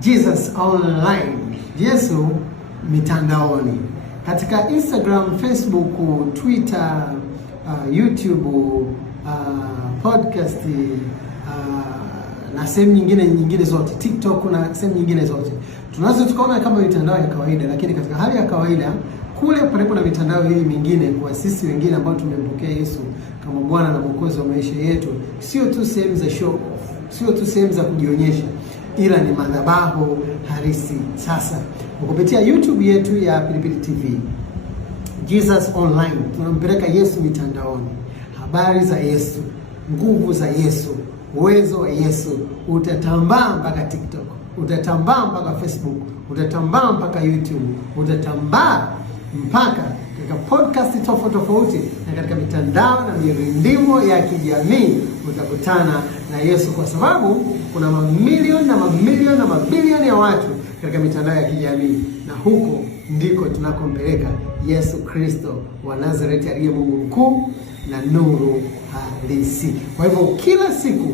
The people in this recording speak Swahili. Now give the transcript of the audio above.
Jesus Online, Yesu mitandaoni, katika Instagram, Facebook, Twitter, YouTube, podcast, na sehemu nyingine zote, TikTok na sehemu nyingine zote. Tunaweza tukaona kama mitandao ya kawaida, lakini katika hali ya kawaida kule palipo na mitandao hii mingine, kwa sisi wengine ambao tumempokea Yesu kama Bwana na Mwokozi wa maisha yetu, sio tu sehemu za show off, sio tu sehemu za kujionyesha, ila ni madhabahu halisi. Sasa kupitia YouTube yetu ya Pilipili TV, Jesus Online, tunampeleka Yesu mitandaoni. Habari za Yesu, nguvu za Yesu, uwezo wa Yesu utatambaa mpaka TikTok, utatambaa mpaka Facebook, utatambaa mpaka YouTube, utatambaa mpaka katika podcast tofauti na katika mitandao na mirindimo ya kijamii. Utakutana na Yesu, kwa sababu kuna mamilioni na mamilioni na mabilioni ya watu katika mitandao ya kijamii, na huko ndiko tunakompeleka Yesu Kristo wa Nazareti, aliye Mungu mkuu na nuru halisi. Kwa hivyo kila siku